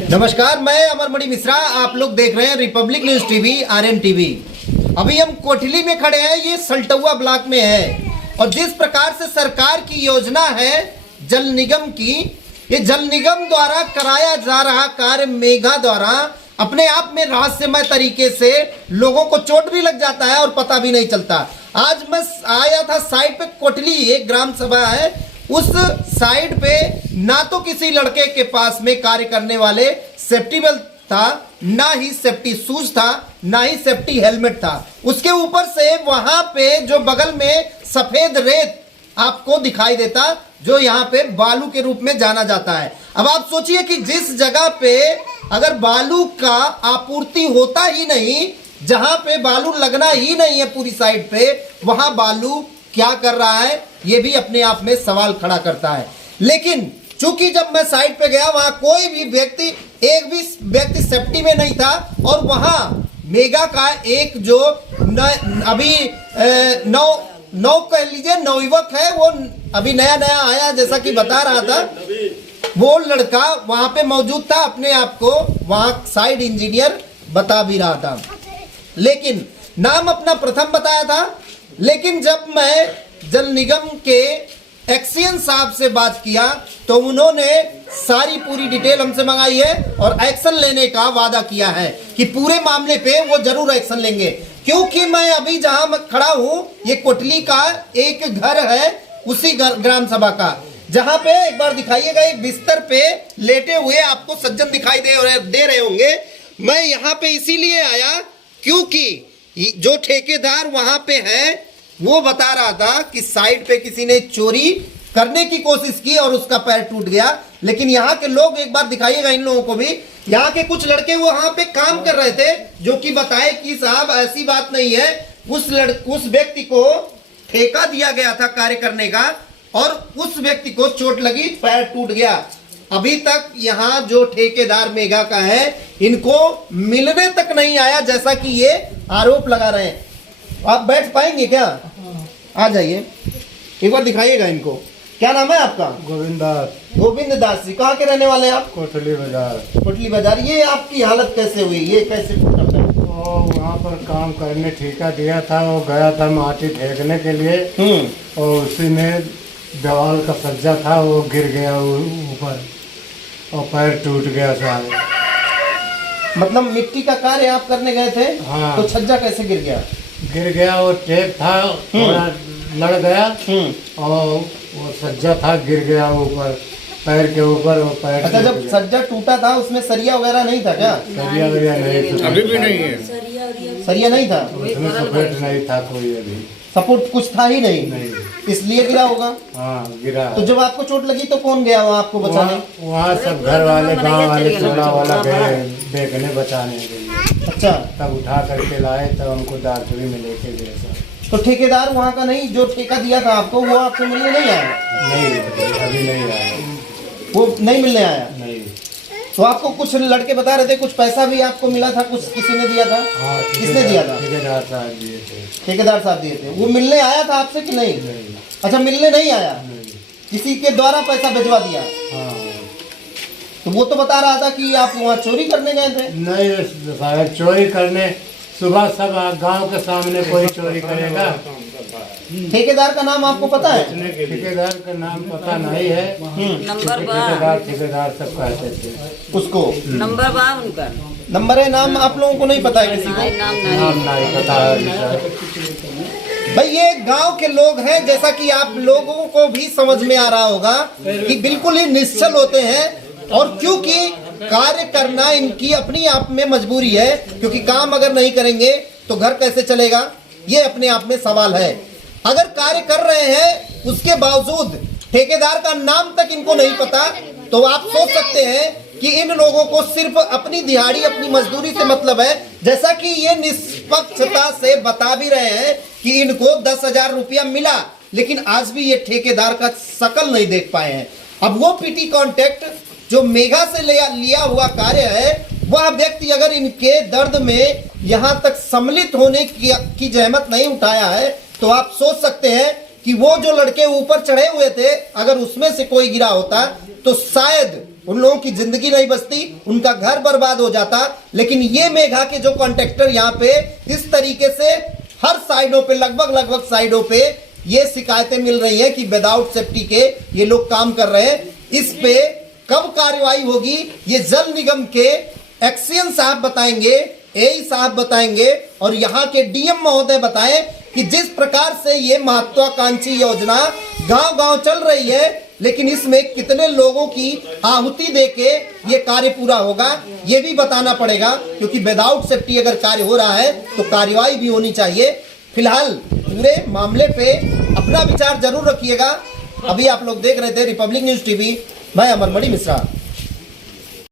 नमस्कार, मैं अमरमणि मिश्रा। आप लोग देख रहे हैं Republic news TV, RN TV. अभी हम कोठली में खड़े हैं, ये सल्टुआ ब्लॉक में है। और जिस प्रकार से सरकार की योजना है जल निगम की, ये जल निगम द्वारा कराया जा रहा कार्य मेगा द्वारा अपने आप में रहस्यमय तरीके से लोगों को चोट भी लग जाता है और पता भी नहीं चलता। आज मैं आया था साइड पे, कोठली एक ग्राम सभा है, उस साइड पे ना तो किसी लड़के के पास में कार्य करने वाले सेफ्टी बेल्ट था, ना ही सेफ्टी शूज था, ना ही सेफ्टी हेलमेट था। उसके ऊपर से वहां पे जो बगल में सफेद रेत आपको दिखाई देता, जो यहाँ पे बालू के रूप में जाना जाता है। अब आप सोचिए कि जिस जगह पे अगर बालू का आपूर्ति होता ही नहीं, जहां पे बालू लगना ही नहीं है पूरी साइड पे, वहां बालू क्या कर रहा है, ये भी अपने आप में सवाल खड़ा करता है। लेकिन चूंकि जब मैं साइड पे गया, वहां कोई भी व्यक्ति, एक भी व्यक्ति सेफ्टी में नहीं था। और वहां मेगा का एक जो अभी नौ कह लीजिए नवयुवक है, वो अभी नया नया आया, जैसा कि बता रहा था, वो लड़का वहां पे मौजूद था, अपने आप को वहां साइड इंजीनियर बता भी रहा था। लेकिन नाम अपना प्रथम बताया था। लेकिन जब मैं जल निगम के एक्सियन साहब से बात किया तो उन्होंने सारी पूरी डिटेल हमसे मंगाई है और एक्शन लेने का वादा किया है कि पूरे मामले पे वो जरूर एक्शन लेंगे। क्योंकि मैं अभी जहां मैं खड़ा हूं, ये कोठली का एक घर है, उसी ग्राम सभा का, जहां पे एक बार दिखाइएगा, एक बिस्तर पे लेटे हुए आपको सज्जन दिखाई दे रहे होंगे। मैं यहाँ पे इसीलिए आया क्योंकि जो ठेकेदार वहां पे है वो बता रहा था कि साइड पे किसी ने चोरी करने की कोशिश की और उसका पैर टूट गया। लेकिन यहाँ के लोग, एक बार दिखाइएगा इन लोगों को भी, यहाँ के कुछ लड़के वहां पे काम कर रहे थे, जो कि बताए कि साहब ऐसी बात नहीं है, उस व्यक्ति को ठेका दिया गया था कार्य करने का और उस व्यक्ति को चोट लगी, पैर टूट गया। अभी तक यहाँ जो ठेकेदार मेगा का है, इनको मिलने तक नहीं आया, जैसा कि ये आरोप लगा रहे हैं। आप बैठ पाएंगे क्या? आ जाइए, एक बार दिखाइएगा इनको। क्या नाम है आपका? गोविंद दास। गोविंद दास जी, कहाँ के रहने वाले हैं आप? कोठली बाजार। कोठली बाजार। ये आपकी हालत कैसे हुई, ये कैसे टूटा पैर? वहाँ पर काम करने ठेका दिया था, वो गया था माटी फेंकने के लिए, और उसी में दीवार का सज्जा था, वो गिर गया ऊपर और पैर टूट गया साहब। मतलब मिट्टी का कार्य आप करने गए थे? हाँ। तो छज्जा कैसे गिर गया? गिर गया, वो टेप था, थोड़ा लड़ गया और वो सज्जा था, गिर गया ऊपर, पैर के ऊपर। वो पैर अच्छा, जब सज्जा टूटा था उसमें सरिया वगैरह नहीं था क्या? सरिया वरिया नहीं था, अभी भी नहीं है। सरिया नहीं था उसमें सपोर्ट नहीं था कोई, अभी सपोर्ट कुछ था ही नहीं, इसलिए गिरा होगा। हाँ, गिरा। तो जब आपको चोट लगी तो कौन गया वहाँ आपको बचाने? वहाँ सब घर वाले, गांव वाले, टोला वाला गए देखने बचाने के लिए। अच्छा, तब उठा करके लाए, तब हमको डॉक्टरी में लेके गए सर। तो ठेकेदार वहाँ का नहीं, जो ठेका दिया था आपको, वो आपको मिलने नहीं आया? नहीं, अभी नहीं आया, वो नहीं मिलने आया। नहीं। तो आपको कुछ लड़के बता रहे थे कुछ पैसा भी आपको मिला था, कुछ किसी ने दिया था? हाँ, किसने दिया था? ठेकेदार साहब दिए थे। ठेकेदार साहब दिए थे। वो मिलने आया था आपसे कि नहीं? नहीं। अच्छा, मिलने नहीं आया, किसी के द्वारा पैसा भिजवा दिया। हाँ। तो वो तो बता रहा था कि आप वहाँ चोरी करने गए थे। नहीं साहब, चोरी करने सुबह सब गांव के सामने कोई चोरी करेगा। ठेकेदार का नाम आपको पता है? ठेकेदार का नाम पता नहीं है, ठेकेदार सब कहते थे उसको। नंबर बा उनका, नंबर है, नाम आप लोगों को नहीं पता है किसी को? नाम नहीं पता है। भाई ये गांव के लोग हैं, जैसा कि आप लोगों को भी समझ में आ रहा होगा कि बिल्कुल ही निश्चल होते हैं। और क्योंकि कार्य करना इनकी अपनी आप में मजबूरी है, क्योंकि काम अगर नहीं करेंगे तो घर कैसे चलेगा, ये अपने आप में सवाल है। अगर कार्य कर रहे हैं उसके बावजूद ठेकेदार का नाम तक इनको नहीं पता, तो आप सोच सकते हैं कि इन लोगों को सिर्फ अपनी दिहाड़ी, अपनी मजदूरी से मतलब है। जैसा कि ये निष्पक्षता से बता भी रहे हैं कि इनको 10,000 रुपया मिला, लेकिन आज भी ये ठेकेदार का शकल नहीं देख पाए हैं। अब वो पीटी कॉन्ट्रैक्ट जो मेगा से लिया हुआ कार्य है, वह व्यक्ति अगर इनके दर्द में यहाँ तक सम्मिलित होने की जहमत नहीं उठाया है, तो आप सोच सकते हैं कि वो जो लड़के ऊपर चढ़े हुए थे, अगर उसमें से कोई गिरा होता तो शायद उन लोगों की जिंदगी नहीं बचती, उनका घर बर्बाद हो जाता। लेकिन ये मेघा के जो कॉन्ट्रैक्टर यहाँ पे इस तरीके से हर साइडों पे लगभग साइडों पे ये शिकायतें मिल रही हैं कि विदाउट सेफ्टी के ये लोग काम कर रहे हैं। इस पे कब कार्रवाई होगी ये जल निगम के एक्सियन साहब बताएंगे, एई साहब बताएंगे और यहाँ के डीएम महोदय बताएं कि जिस प्रकार से ये महत्वाकांक्षी योजना गांव-गांव चल रही है, लेकिन इसमें कितने लोगों की आहुति देके ये कार्य पूरा होगा ये भी बताना पड़ेगा, क्योंकि विदाउट सेफ्टी अगर कार्य हो रहा है तो कार्रवाई भी होनी चाहिए। फिलहाल पूरे मामले पे अपना विचार जरूर रखिएगा। अभी आप लोग देख रहे थे रिपब्लिक न्यूज टीवी, मैं अमरमणि मिश्रा।